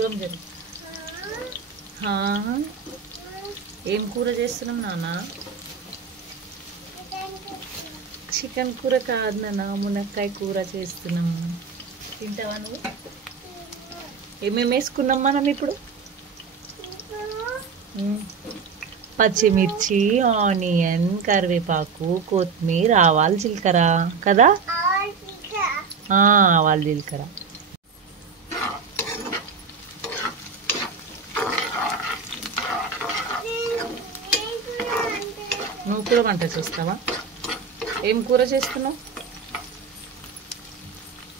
దూరం జరి. ఏం కూర చేస్తున్నాం నాన్న? చికెన్ కూర కాదు నాన్న, మునక్కాయ కూర చేస్తున్నాం. తింటావా నువ్వు? ఏమేమి వేసుకున్నాం మనం ఇప్పుడు? పచ్చిమిర్చి, ఆనియన్, కరివేపాకు, కొత్తిమీర, ఆవాలు, జీలకర్ర కదా. ఆవాలు జీలకర్ర. నువ్వు కూడా వంట చేస్తావా? ఏం కూర చేస్తున్నావు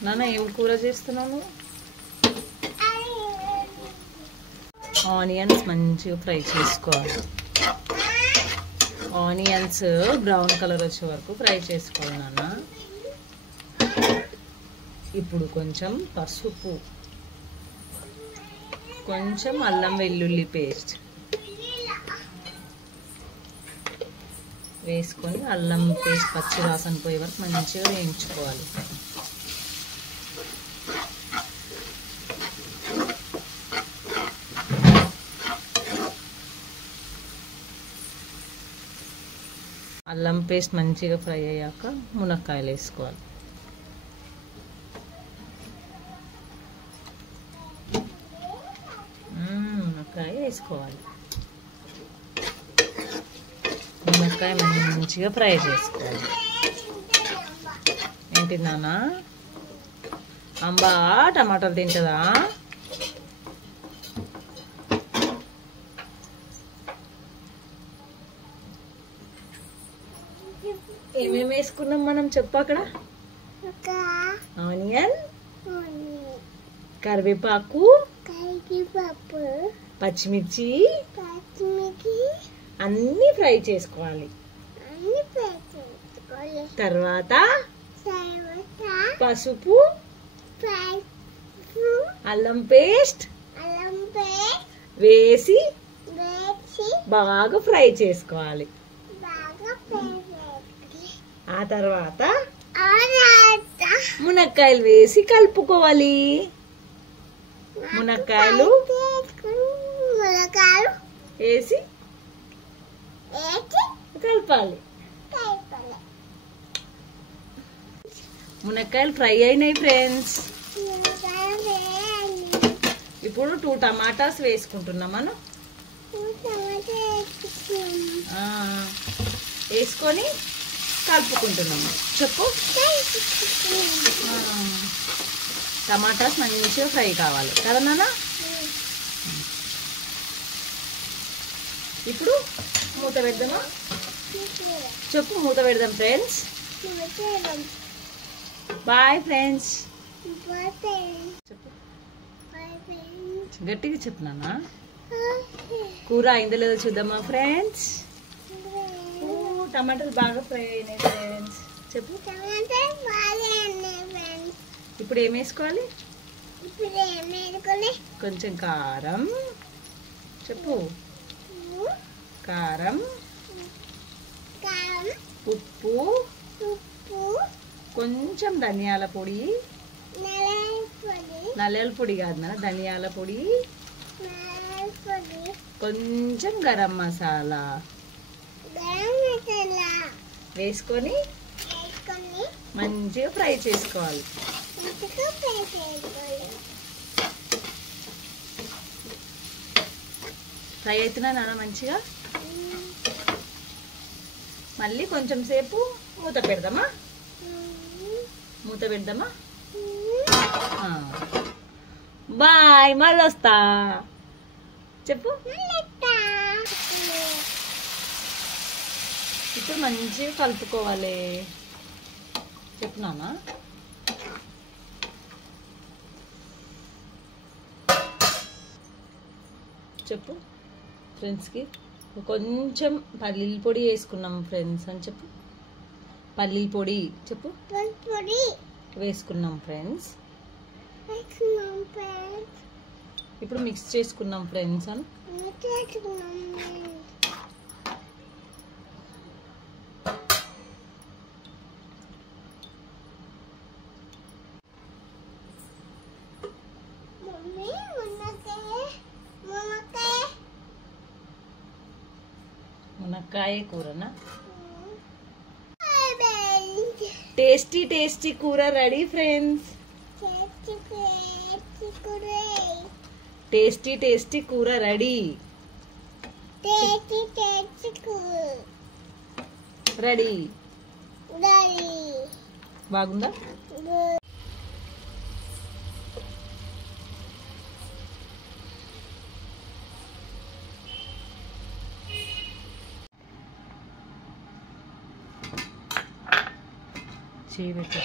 నాన్న? ఏం కూర చేస్తున్నావు నువ్వు? ఆనియన్స్ మంచిగా ఫ్రై చేసుకోవాలి. ఆనియన్స్ బ్రౌన్ కలర్ వచ్చే వరకు ఫ్రై చేసుకోవాలి నాన్న. ఇప్పుడు కొంచెం పసుపు, కొంచెం అల్లం వెల్లుల్లి పేస్ట్ వేసుకొని అల్లం పేస్ట్ పచ్చి వాసన పోయే వరకు మంచిగా వేయించుకోవాలి. అల్లం పేస్ట్ మంచిగా ఫ్రై అయ్యాక మునక్కాయలు వేసుకోవాలి. మునక్కాయ వేసుకోవాలి. మునక్కాయ మంచిగా ఫ్రై చేసుకోవాలి. ఏంటి నాన్న? అంబా టమాటాలు తింటుందా? ఏమేమి వేసుకున్నాం మనం చెప్పు అక్కడ? ఆనియన్, కరివేపాకు, పచ్చిమిర్చి అన్ని ఫ్రై చేసుకోవాలి. తర్వాత పసుపు, అల్లం పేస్ట్ వేసి బాగా ఫ్రై చేసుకోవాలి. ఆ తర్వాత మునక్కాయలు వేసి కలుపుకోవాలి. మునక్కాయలు వేసి కలపాలి. మునక్కాయలు ఫ్రై అయినాయి ఫ్రెండ్స్. ఇప్పుడు 2 టమాటాస్ వేసుకుంటున్నాం మనం. వేసుకొని కలుపుకుంటున్నాము. చెప్పు. టమాటాస్ మంచిగా ఫ్రై కావాలి కదా నాన్న? ఇప్పుడు మూత పెడదామా? చెప్పు. మూత పెడదాం ఫ్రెండ్స్. Bye friends. చెప్పు. గట్టిగా చెప్పు నాన్న. కూర అయిందో లేదో చూద్దామా ఫ్రెండ్స్? టమాటాలు బాగా ఫ్రై అయినాయి ఫ్రెండ్స్. చెప్పు. ఇప్పుడు ఏం వేసుకోవాలి? కొంచెం కారం. చెప్పు. కారం, ఉప్పు, కొంచెం ధనియాల పొడి, నల్లల పొడి కాదు నాన్న, ధనియాల పొడి, కొంచెం గరం మసాలా వేసుకొని మంచిగా ఫ్రై చేసుకోవాలి. ఫ్రై అవుతున్నా నాన్న మంచిగా. మళ్ళీ కొంచెం సేపు మూత పెడదామా? మూత పెడదామా? బాయ్. మళ్ళీ వస్తా. చెప్పు. ఇప్పుడు మంచిగా కలుపుకోవాలి. చెప్పు నాన్న. చెప్పు ఫ్రెండ్స్కి. కొంచెం పల్లీల పొడి వేసుకున్నాం ఫ్రెండ్స్ అని చెప్పు. పల్లీల పొడి చెప్పు. వేసుకున్నాం ఫ్రెండ్స్. ఇప్పుడు మిక్స్ చేసుకున్నాం ఫ్రెండ్స్ అని. మునక్కాయ కూరనా? టేస్టీ టేస్టీ కూర రెడీ ఫ్రెండ్స్. టేస్టీ టేస్టీ కూర రెడీ. రెడీ. బాగుందా? చేయి పెట్టు.